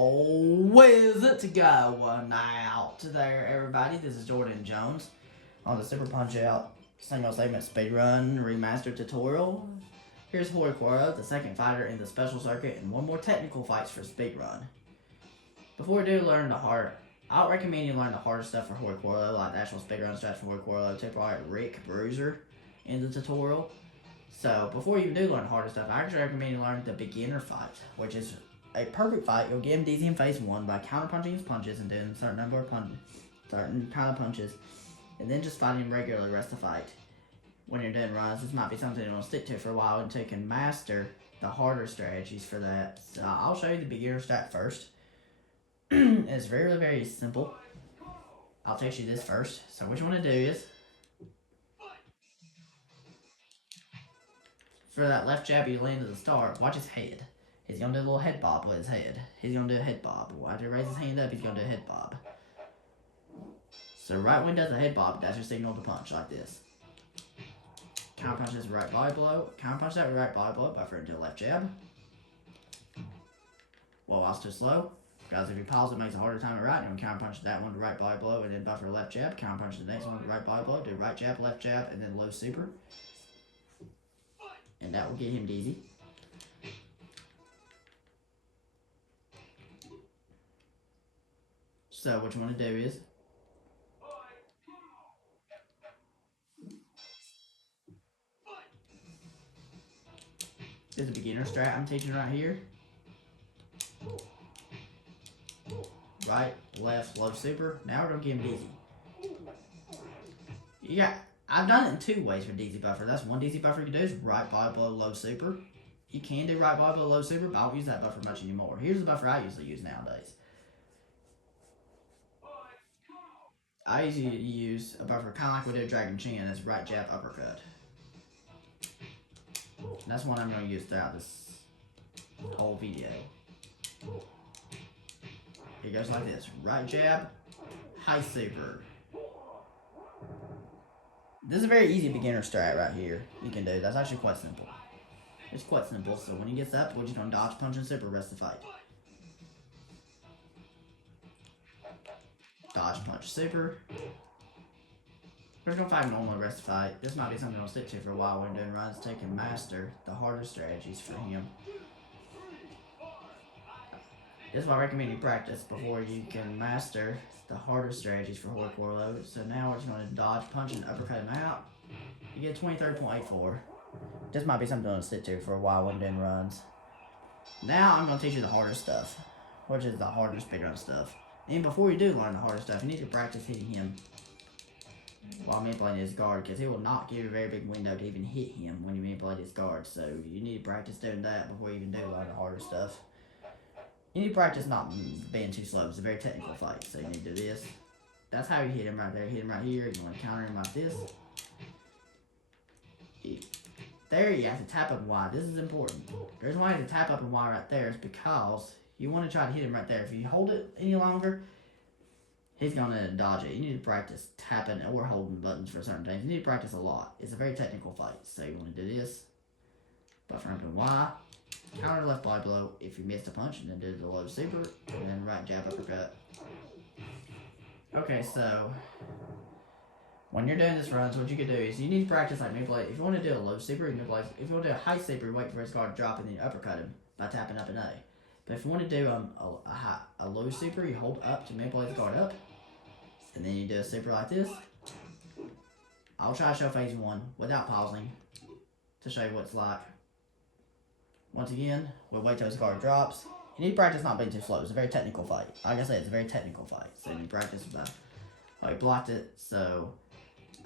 Is it going out there, everybody? This is Jordan Jones on the Super Punchout single segment Speedrun Remastered tutorial. Here's Quarlow, the second fighter in the special circuit, and one more technical fights for Speedrun. Before we do learn the hard, I would recommend you learn the harder stuff for Quarlow, like the actual Speedrun strats for Quarlow, take part Rick Bruiser in the tutorial. So before you do learn the harder stuff, I actually recommend you learn the beginner fight, which is a perfect fight. You'll get him dizzy in phase 1 by counter-punching his punches and doing a certain number of certain kind of punches, and then just fighting him regularly the rest of the fight. When you're doing runs, this might be something you want to stick to for a while until you can master the harder strategies for that. So I'll show you the beginner strat first. It's very, very simple. I'll teach you this first. So what you want to do is, for that left jab you land at the start, watch his head. He's going to do a little head bob with his head. He's going to do a head bob. After he raises his hand up, he's going to do a head bob. So right when he does a head bob, that's your signal to punch, like this. Counter punch this right body blow. Counter punch that right body blow, buffer into a left jab. Well, while too slow. Guys, if you pause, it makes it harder time to right. And counter punch that one to right body blow, and then buffer a left jab. Counter punch the next one to right body blow. Do right jab, and then low super. And that will get him dizzy. So what you want to do is, there's a beginner strat I'm teaching right here. Right, left, low super. Now we're going to get him dizzy. I've done it in 2 ways for dizzy buffer. That's one dizzy buffer you can do is right body blow, low super. You can do right body blow, low super, but I don't use that buffer much anymore. Here's the buffer I usually use nowadays. I usually use a buffer kind of like we did Dragon Chin. That's right jab, uppercut. And that's one I'm going to use throughout this whole video. It goes like this. Right jab, high super. This is a very easy beginner strat right here you can do. That's actually quite simple. It's quite simple. So when he gets up, we're just going to dodge, punch, and super the rest of the fight. Dodge, punch, super. We're just going to fight normal the rest of the fight. This might be something I'll stick to for a while when doing runs. Take and master the harder strategies for him. This is why I recommend you practice before you can master the harder strategies for Quarlow. So now we're just going to dodge, punch, and uppercut him out. You get 23.84. This might be something I'm going to stick to for a while when doing runs. Now I'm going to teach you the harder stuff, which is the harder speedrun stuff. And before you do learn the harder stuff, you need to practice hitting him while manipulating his guard, because he will not give you a very big window to even hit him when you manipulate his guard. So you need to practice doing that before you even do learn the harder stuff. You need to practice not being too slow. It's a very technical fight, so you need to do this. That's how you hit him right there. Hit him right here. You want to counter him like this. There you have to tap up and Y. This is important. The reason why you have to tap up and Y right there is because you want to try to hit him right there. If you hold it any longer, he's going to dodge it. You need to practice tapping or holding buttons for certain things. You need to practice a lot. It's a very technical fight. So you want to do this. Buffer up and Y. Counter left body blow if you missed a punch, and then do the low super, and then right jab uppercut. Okay, so when you're doing this runs, what you can do is you need to practice like manipulate. If you want to do a low super, you manipulate. If you want to do a high super, you wait for his guard to drop and then you uppercut him by tapping up an A. But if you want to do a low super, you hold up to manipulate his guard up, and then you do a super like this. I'll try to show phase 1 without pausing to show you what it's like. Once again, we'll wait till his guard drops. You need to practice not being too slow. It's a very technical fight. Like I said, it's a very technical fight. So you need to practice about how he blocked it. So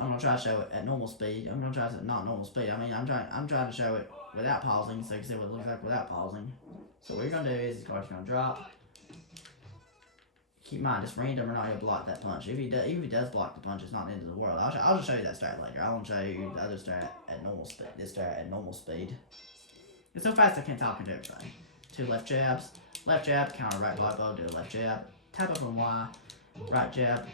I'm gonna try to show it at normal speed. I'm gonna try to not normal speed. I mean I'm trying to show it without pausing, so you can see what it looks like without pausing. So what you're gonna do is his guard's gonna drop. Keep in mind, it's random or not, he'll block that punch. If he does, even if he does block the punch, it's not the end of the world. I'll just show you that strat later. I won't show you the other strat at normal speed. This strat at normal speed. It's so fast I can't talk into everything. 2 left jabs. Left jab, counter right body blow, do a left jab. Tap up on Y. Right jab.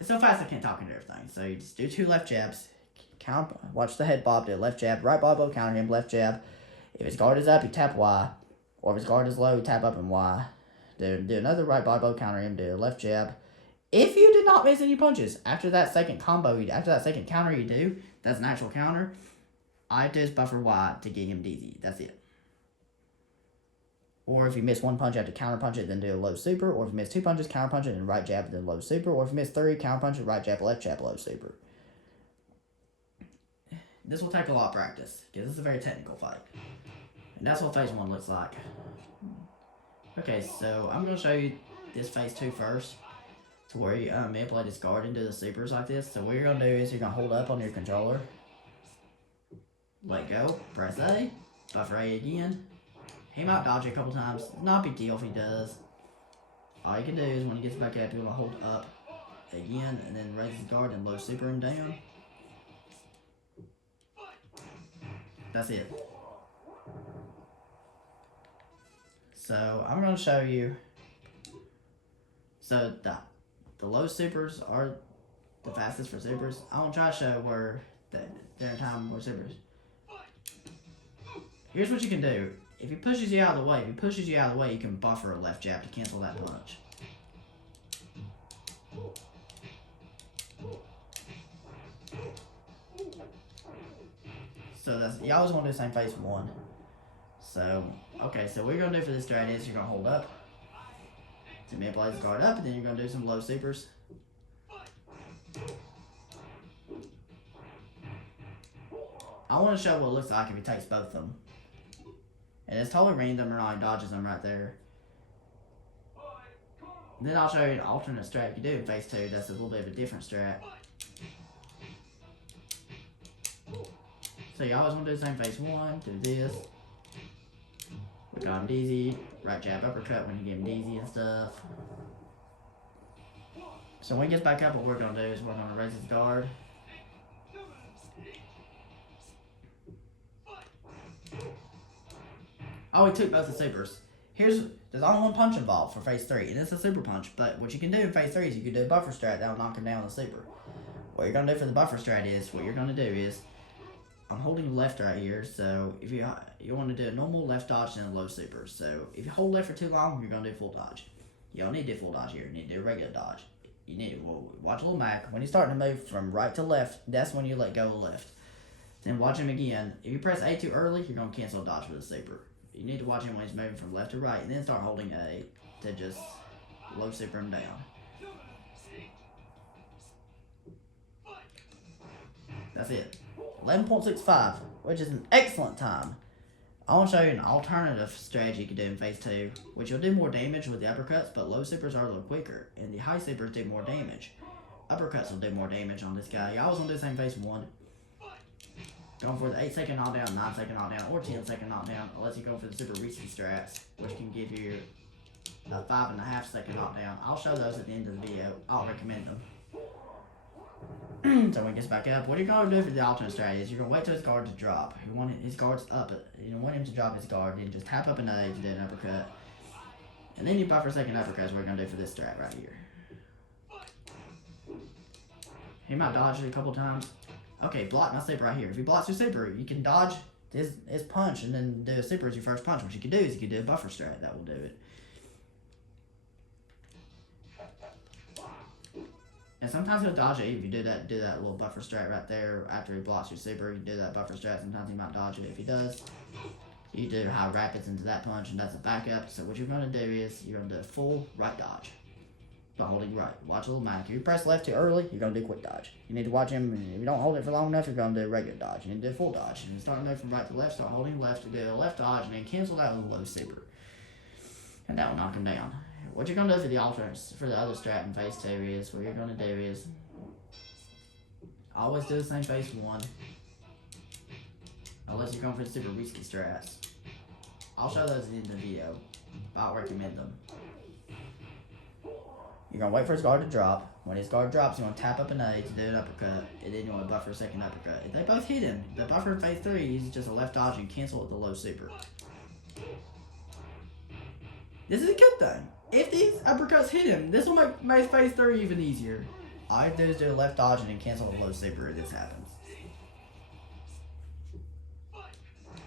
It's so fast I can't talk into everything. So you just do 2 left jabs. Watch the head bob, do a left jab. Right body blow, counter him, left jab. If his guard is up, you tap Y. Or if his guard is low, tap up and Y. Do another right body blow, counter him, do a left jab. If you did not miss any punches after that second combo, after that second counter you do, that's an actual counter, I just buffer Y to get him DZ. That's it. Or if you miss one punch, you have to counter punch it, then do a low super. Or if you miss two punches, counter punch it, and right jab, then low super. Or if you miss three, counter punch it, right jab, low super. This will take a lot of practice, because this is a very technical fight. And that's what phase 1 looks like. Okay, so I'm going to show you this phase 2 first, to where you manipulate his guard into the supers like this. So what you're going to do is you're going to hold up on your controller, let go, press A, buffer A again. He might dodge it a couple times. Not a big deal if he does. All you can do is when he gets back up, you're going to hold up again and then raise his guard and low super him down. That's it. So I'm going to show you. So the low supers are the fastest for supers. I want to try to show where they're in time more supers. Here's what you can do. If he pushes you out of the way, you can buffer a left jab to cancel that punch. So that's, you always want to do the same phase 1. So, okay, so what you're going to do for this strat is you're going to hold up to manipulate his guard up, and then you're going to do some low supers. I want to show what it looks like if he takes both of them. And it's totally random or not, he dodges them right there. Then I'll show you an alternate strat you can do in phase 2. That's a little bit of a different strat. So you always want to do the same phase 1. Do this. We got him DZ. Right jab uppercut when you get him DZ and stuff. So when he gets back up, what we're going to do is we're going to raise his guard. Oh, he took both the supers. There's only one punch involved for phase 3, and it's a super punch. But what you can do in phase 3 is you can do a buffer strat that will knock him down with a super. What you're going to do for the buffer strat is, I'm holding left right here, so if you want to do a normal left dodge and a low super. So if you hold left for too long, you're going to do full dodge. You don't need to do full dodge here. You need to do a regular dodge. You need to watch a little Mac. When he's starting to move from right to left, that's when you let go of left. Then watch him again. If you press A too early, you're going to cancel dodge with a super. You need to watch him when he's moving from left to right, and then start holding A to just low super him down. That's it. 11.65, which is an excellent time. I want to show you an alternative strategy you can do in phase 2, which will do more damage with the uppercuts, but low supers are a little quicker, and the high supers do more damage. Uppercuts will do more damage on this guy. You always want to do the same phase 1. Going for the 8-second knockdown, 9-second knockdown, or 10-second knockdown, unless you go for the super risky strats, which can give you a 5.5-second knockdown. I'll show those at the end of the video. I'll recommend them. So when he gets back up, what you're going to do for the alternate strategy is you're going to wait till his guard to drop. You want his guard's up. You don't want him to drop his guard. Then just tap up an A to do an uppercut. And then you buffer second uppercut is what we're going to do for this strat right here. He might dodge it a couple times. Okay, block my super right here. If he blocks your super, you can dodge his punch and then do a super as your first punch. What you can do is you can do a buffer strat. That will do it. And sometimes he'll dodge it if you do that little buffer strat right there after he blocks your super. You do that buffer strat. Sometimes he might dodge it. If he does, you do high rapids into that punch, and that's a backup. So what you're going to do is you're going to do a full right dodge by holding right. Watch a little Mac. If you press left too early, you're going to do quick dodge. You need to watch him. And if you don't hold it for long enough, you're going to do a regular dodge. You need to do a full dodge. And you start to move from right to left, start holding left to do a left dodge, and then cancel that with a low super. And that will knock him down. What you're going to do for the alternates, for the other strat in phase 2 is, what you're going to do is, always do the same phase 1, unless you're going for the super risky strats. I'll show those at the end of the video, but I'll recommend them. You're going to wait for his guard to drop. When his guard drops, you're going to tap up an A to do an uppercut, and then you want to buffer a second uppercut. If they both hit him, the buffer in phase 3 is just a left dodge and cancel with the low super. This is a good thing. If these uppercuts hit him, this will make phase 3 even easier. All you have to do is do a left dodge and then cancel with a low super if this happens.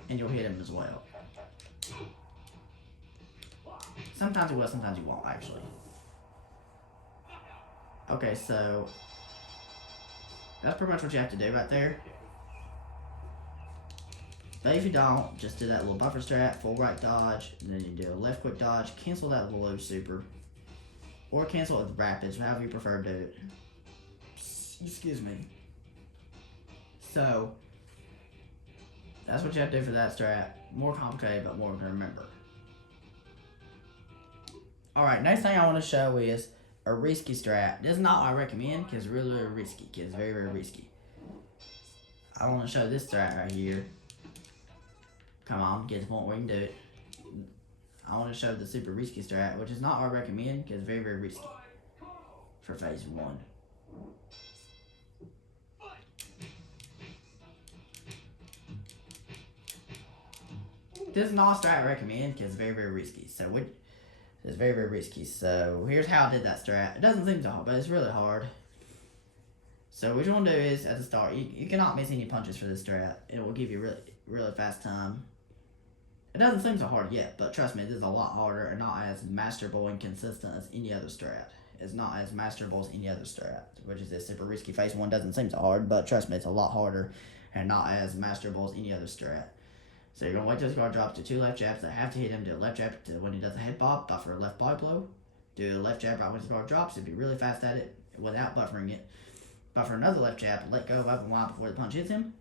And you'll hit him as well. Sometimes you will, sometimes you won't, actually. Okay, so that's pretty much what you have to do right there. But if you don't, just do that little buffer strat, full right dodge, and then you do a left quick dodge, cancel that little low super. Or cancel it with rapids, however you prefer to do it. Excuse me. So, that's what you have to do for that strat. More complicated, but more to remember. Alright, next thing I want to show is a risky strat. This is not what I recommend, because it's really, really risky. Because it's very, very risky. I want to show this strat right here. Come on, get to the point where you can do it. I want to show the super risky strat, which is not what I recommend, because it's very, very risky. For phase 1. This is not a strat I recommend, because it's very, very risky. So, it's very, very risky. So, here's how I did that strat. It doesn't seem so hard, but it's really hard. So, what you want to do is, at the start, you cannot miss any punches for this strat. It will give you really, really fast time. It doesn't seem so hard yet, but trust me, this is a lot harder and not as masterable and consistent as any other strat. It's not as masterable as any other strat, which is this super risky phase 1. Doesn't seem so hard, but trust me, it's a lot harder and not as masterable as any other strat. So you're going to wait till this guard drops to 2 left jabs that have to hit him, do a left jab to when he does a head bob, buffer a left body blow, do a left jab right when his guard drops, if you're really fast at it without buffering it, buffer another left jab, let go of up and wide before the punch hits him.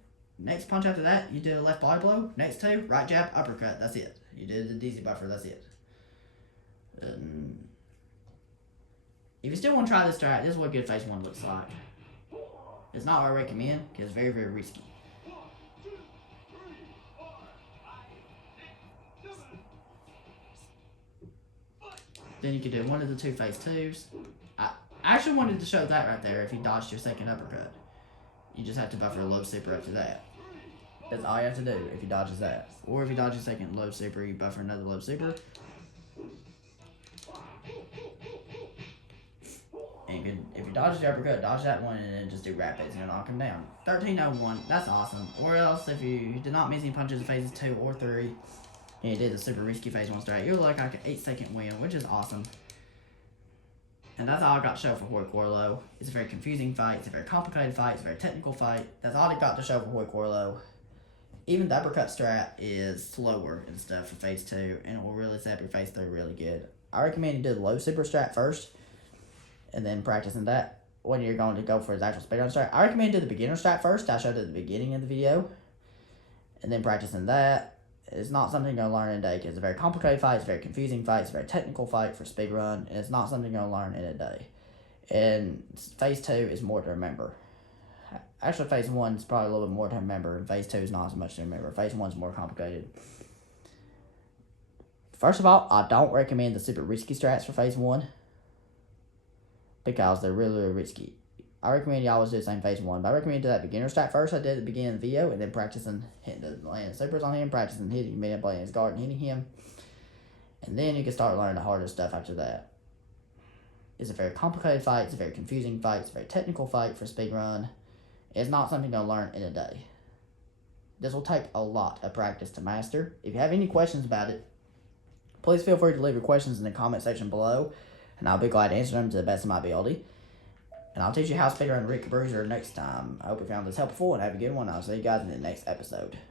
Next punch after that, you do a left body blow. Next 2, right jab, uppercut. That's it. You did the DZ buffer. That's it. If you still want to try this strat, this is what good phase 1 looks like. It's not what I recommend, because it's very, very risky. Then you could do one of the 2 phase 2s. I actually wanted to show that right there if you dodged your second uppercut. You just have to buffer a low super after that. That's all you have to do if you dodges that. Or if you dodge a second low super, you buffer another low super. And if you dodge the uppercut, dodge that one and then just do rapids and knock him down. 1301, that's awesome. Or else if you did not miss any punches in phases 2 or 3, and you did the super risky phase 1 strat, you're like an 8-second win, which is awesome. And that's all I got to show for Quarlow. It's a very confusing fight, it's a very complicated fight, it's a very technical fight. That's all I got to show for Quarlow. Even the uppercut strat is slower and stuff for phase 2, and it will really set up your phase 3 really good. I recommend you do the low super strat first, and then practicing that when you're going to go for his actual speedrun strat. I recommend you do the beginner strat first. I showed it at the beginning of the video. And then practicing that. It's not something you're going to learn in a day, because it's a very complicated fight, it's a very confusing fight, it's a very technical fight for speedrun, and it's not something you're going to learn in a day. And phase 2 is more to remember. Actually, phase 1 is probably a little bit more to remember, and phase 2 is not as much to remember. Phase 1 is more complicated. First of all, I don't recommend the super risky strats for phase 1, because they're really, really risky. I recommend you always do the same phase 1, but I recommend you do that beginner strat first. I did at the beginning of the video, and then practicing hitting the landing supers on him, practicing hitting mid playing his guard and hitting him. And then you can start learning the harder stuff after that. It's a very complicated fight, it's a very confusing fight, it's a very technical fight for speedrun. It's not something you'll learn in a day. This will take a lot of practice to master. If you have any questions about it, please feel free to leave your questions in the comment section below, and I'll be glad to answer them to the best of my ability. And I'll teach you how to speedrun Rick Bruiser next time. I hope you found this helpful, and have a good one. I'll see you guys in the next episode.